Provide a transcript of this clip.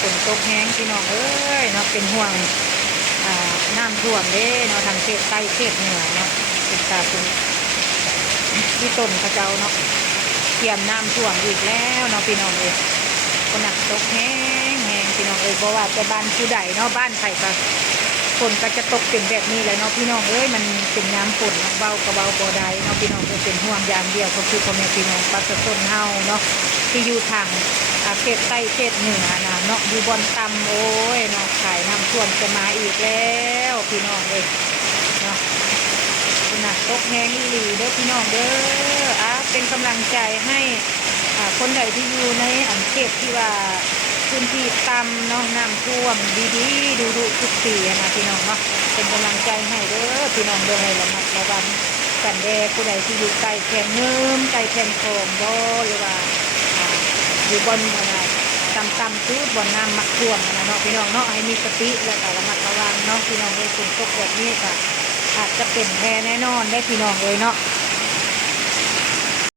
ฝนตกแห้งพี่น้องเอ้ยเนาะเป็นห่วงน้ำท่วมเด้เนาะทางเขตใต้เขตเหนือเนาะเป็นตาเป็นที่ต้นกระเจ้าเนาะเตรียมน้ำท่วมอีกแล้วเนาะพี่น้องเอ้ยคนหนักตกแห้งแห้งพี่น้องเอ้ยเพราะว่าแต่บ้านผู้ใดเนาะบ้านไผ่ก็ฝนก็จะตกเป็นแบบนี้เลยเนาะพี่น้องเอ้ยมันเป็นน้ำฝนเบาก็เบาบ่ได้เนาะพี่น้องเป็นห่วงอย่างเดียวก็คือพ่อแม่พี่น้องประชาชนเฮาเนาะที่อยู่ทางเขตใต้เขตเหนือนะเนาะอยู่บนต่ำโอ้ยเนาะขายน้ำท่วมจะมาอีกแล้วพี่น้องเอ้ยเนาะหนักตกแห้งอีหลีเด้อพี่น้องเด้อเป็นกำลังใจให้คนใดที่อยู่ในเขตที่ว่าพื้นที่ต่ำเนาะน้ำท่วมดีๆดูทุกปีนะพี่น้องเนาะเป็นกำลังใจให้เด้อพี่น้องเด้อให้ระมัดระวังกันแดดผู้ใดที่อยู่ใกล้แคนเงิมใกล้แคนโคมบ่หรือว่าอยู่บนอะไรต่ำจุดบนน้ำมักท่วมนะเนาะพี่น้องเนาะให้มีสติและระมัดระวังเนาะพี่น้องเลยฝนตกแบบนี้ก็อาจจะเป็นแพ้แน่นอนได้พี่น้องเลยเนาะ